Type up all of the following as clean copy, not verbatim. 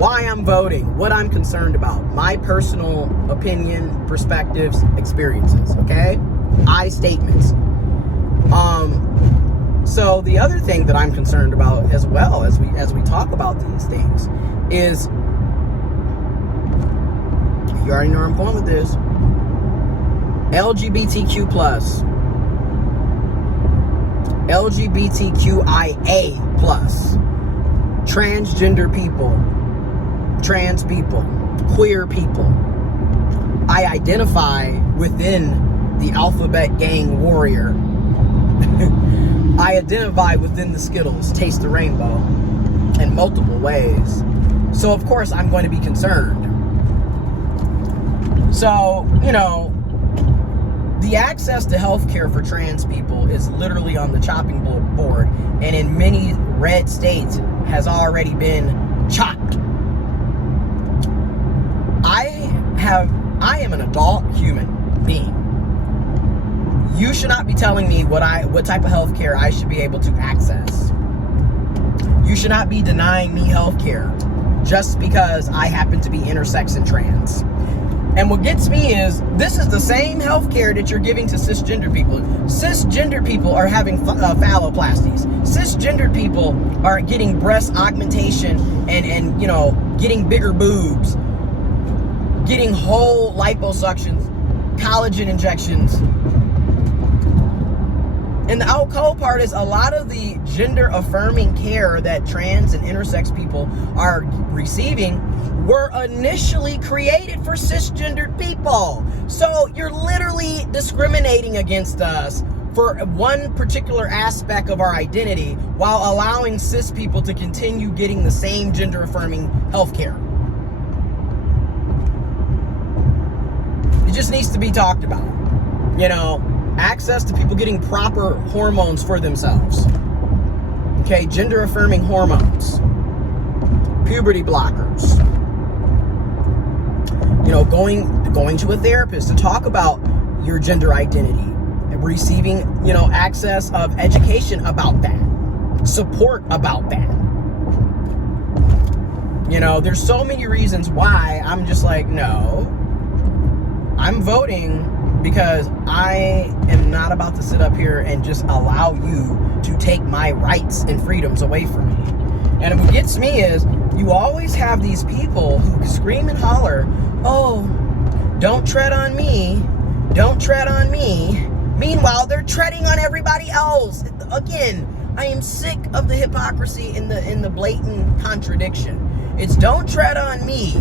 why I'm voting, what I'm concerned about, my personal opinion, perspectives, experiences, okay? I statements. So the other thing that I'm concerned about as well as we talk about these things is, you already know where I'm going with this, LGBTQ+, LGBTQIA+, transgender people, trans people, queer people. I identify within the alphabet gang warrior. I identify within the Skittles, taste the rainbow in multiple ways. So of course I'm going to be concerned. So, you know, the access to healthcare for trans people is literally on the chopping board, and in many red states has already been chopped. I am an adult human being. You should not be telling me what type of healthcare I should be able to access. You should not be denying me healthcare just because I happen to be intersex and trans. And what gets me is, this is the same healthcare that you're giving to cisgender people. Cisgender people are having phalloplasties. Cisgender people are getting breast augmentation and you know, getting bigger boobs, getting whole liposuctions, collagen injections. And the cool part is, a lot of the gender affirming care that trans and intersex people are receiving were initially created for cisgendered people. So you're literally discriminating against us for one particular aspect of our identity while allowing cis people to continue getting the same gender affirming healthcare. It just needs to be talked about. You know, access to people getting proper hormones for themselves. Okay, gender affirming hormones, puberty blockers. You know, going to a therapist to talk about your gender identity, and receiving, you know, access of education about that, support about that. You know, there's so many reasons why I'm just like, no, I'm voting because I am not about to sit up here and just allow you to take my rights and freedoms away from me. And what gets me is, you always have these people who scream and holler, oh, don't tread on me, don't tread on me. Meanwhile, they're treading on everybody else. Again, I am sick of the hypocrisy in the blatant contradiction. It's don't tread on me,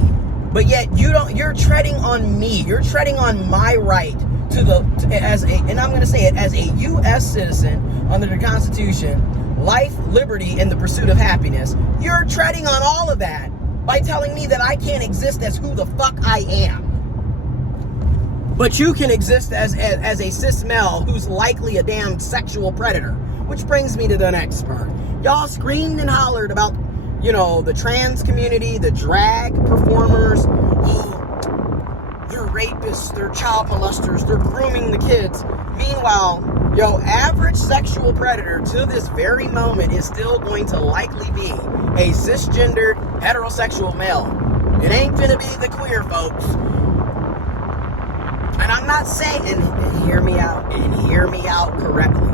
but yet you're treading on me. You're treading on my right and I'm going to say it, as a U.S. citizen under the Constitution, life, liberty, and the pursuit of happiness. You're treading on all of that by telling me that I can't exist as who the fuck I am. But you can exist as a cis male who's likely a damn sexual predator. Which brings me to the next part. Y'all screamed and hollered about, you know, the trans community, the drag performers. Oh, they're rapists, they're child molesters, they're grooming the kids. Meanwhile, average sexual predator to this very moment is still going to likely be a cisgendered heterosexual male. It ain't gonna be the queer folks. And I'm not saying, and hear me out correctly.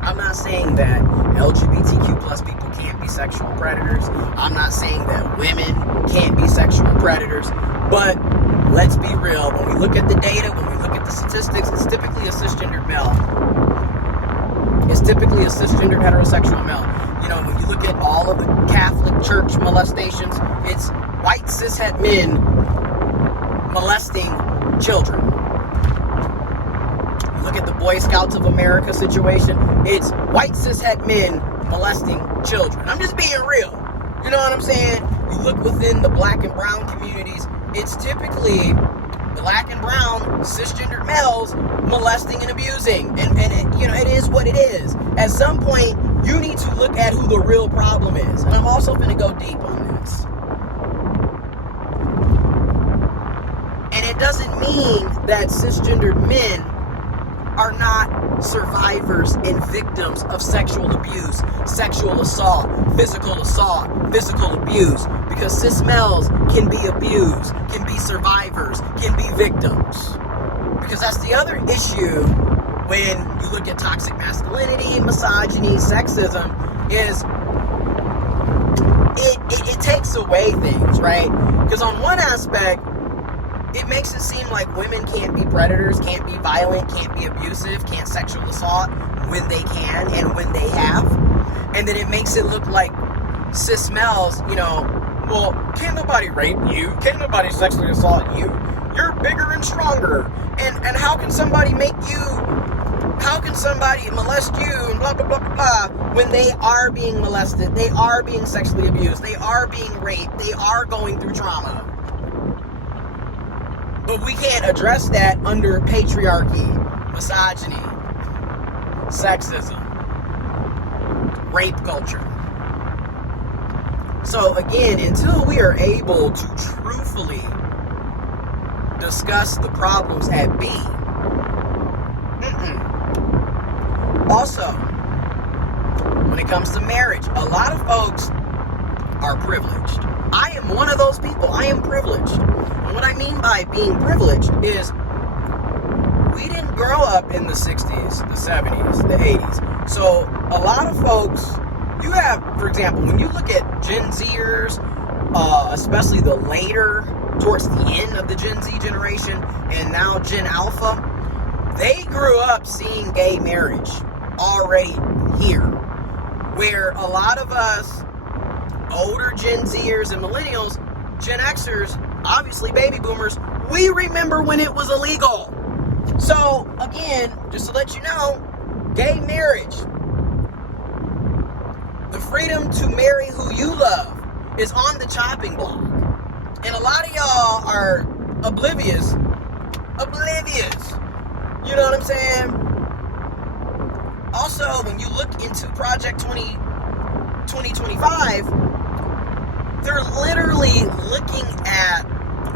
I'm not saying that LGBTQ plus people can't be sexual predators. I'm not saying that women can't be sexual predators. But let's be real. When we look at the data, when we look at the statistics, it's typically a cisgendered male. It's typically a cisgendered heterosexual male. You know, when you look at all of the Catholic Church molestations, it's white cishet men molesting children. Look at the Boy Scouts of America situation. It's white cishet men molesting children. I'm just being real. You know what I'm saying? You look within the black and brown communities, it's typically black and brown cisgendered males molesting and abusing. And it, you know, it is what it is. At some point, you need to look at who the real problem is. And I'm also going to go deep on this. And it doesn't mean that cisgendered men are not survivors and victims of sexual abuse, sexual assault, physical abuse. because cis males can be abused, can be survivors, can be victims. Because that's the other issue when you look at toxic masculinity, misogyny, sexism, is it takes away things, right? Because on one aspect, it makes it seem like women can't be predators, can't be violent, can't be abusive, can't sexual assault when they can and when they have. And then it makes it look like cis males, well, can't nobody rape you? Can't nobody sexually assault you? You're bigger and stronger. And how can somebody molest you and blah, blah, blah, blah, blah, when they are being molested, they are being sexually abused, they are being raped, they are going through trauma. But we can't address that under patriarchy, misogyny, sexism, rape culture. So again, until we are able to truthfully discuss the problems at B. Also, when it comes to marriage, a lot of folks are privileged. I am one of those people. I am privileged. And what I mean by being privileged is we didn't grow up in the 60s, the 70s, the 80s. So a lot of folks, you have, for example, when you look at Gen Zers, especially the later, towards the end of the Gen Z generation, and now Gen Alpha, they grew up seeing gay marriage already here. Where a lot of us, older Gen Zers and millennials, Gen Xers, obviously baby boomers, we remember when it was illegal. So, again, just to let you know, gay marriage, the freedom to marry who you love, is on the chopping block. And a lot of y'all are oblivious. You know what I'm saying? Also, when you look into Project 2025, they're literally looking at,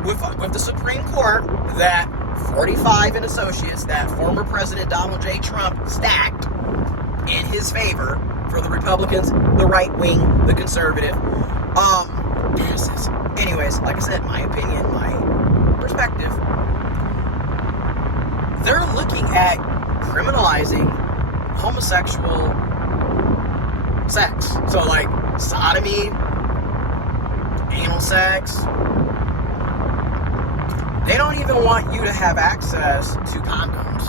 with the Supreme Court, that 45 and associates that former President Donald J. Trump stacked in his favor for the Republicans, the right wing, the conservative. Anyways, like I said, my opinion, my perspective, they're looking at criminalizing homosexual sex. So like sodomy, anal sex. They don't even want you to have access to condoms.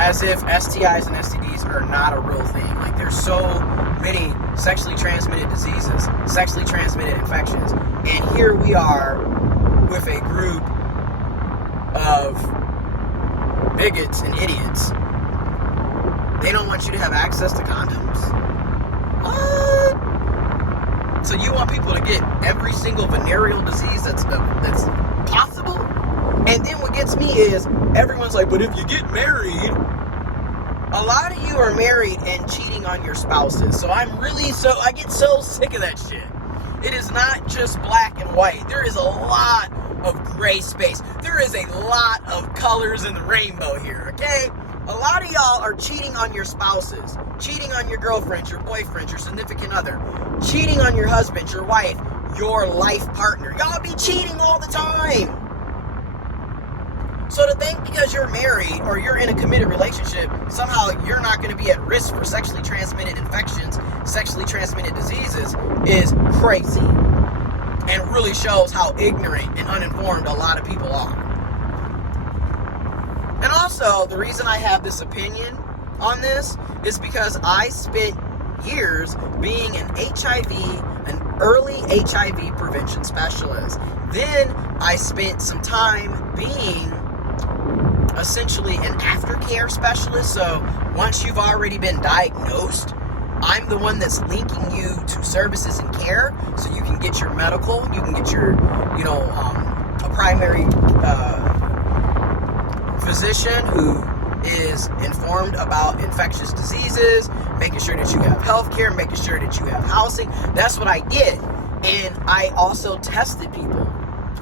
As if STIs and STDs are not a real thing. Like there's so many sexually transmitted diseases, sexually transmitted infections. And here we are with a group of bigots and idiots. They don't want you to have access to condoms? What? So you want people to get every single venereal disease that's possible? And then what gets me is, everyone's like, but if you get married, a lot of you are married and cheating on your spouses. So I get so sick of that shit. It is not just black and white. There is a lot of gray space. There is a lot of colors in the rainbow here, okay? A lot of y'all are cheating on your spouses, cheating on your girlfriends, your boyfriends, your significant other, cheating on your husband, your wife, your life partner. Y'all be cheating all the time. So to think because you're married or you're in a committed relationship, somehow you're not going to be at risk for sexually transmitted infections, sexually transmitted diseases, is crazy. And really shows how ignorant and uninformed a lot of people are. And also, the reason I have this opinion on this is because I spent years being an early HIV prevention specialist. Then I spent some time being essentially an aftercare specialist. So once you've already been diagnosed, I'm the one that's linking you to services and care, so you can get your medical, you can get your, a primary physician who is informed about infectious diseases, making sure that you have health care, making sure that you have housing. That's what I did. And I also tested people.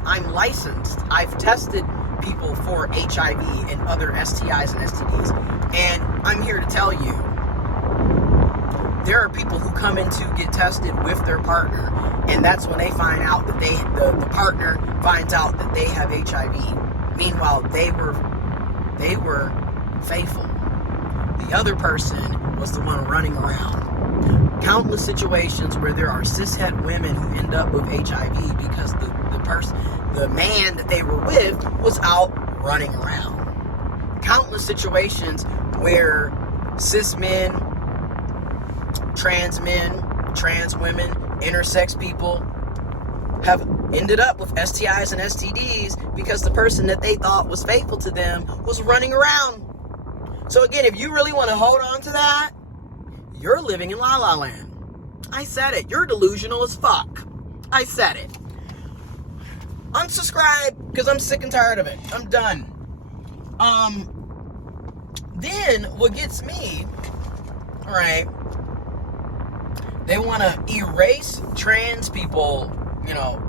I'm licensed. I've tested people for HIV and other STIs and STDs. And I'm here to tell you, there are people who come in to get tested with their partner, and that's when they find out that the partner finds out that they have HIV. Meanwhile, they were faithful. The other person was the one running around. Countless situations where there are cishet women who end up with HIV because the man that they were with was out running around. Countless situations where cis men, trans women, intersex people have ended up with STIs and STDs because the person that they thought was faithful to them was running around. So again, if you really want to hold on to that, you're living in La La Land. I said it. You're delusional as fuck. I said it. Unsubscribe, because I'm sick and tired of it. I'm done. Then what gets me, right, they want to erase trans people, you know,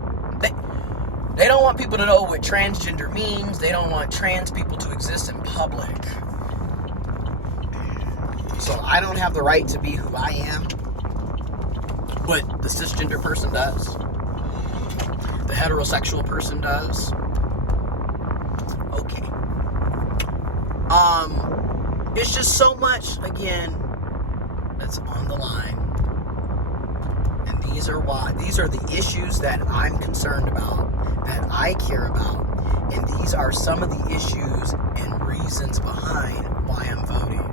they don't want people to know what transgender means. They don't want trans people to exist in public. So I don't have the right to be who I am, but the cisgender person does. The heterosexual person does. Okay. It's just so much, again, that's on the line. And these are the issues that I'm concerned about, that I care about. And these are some of the issues and reasons behind why I'm voting.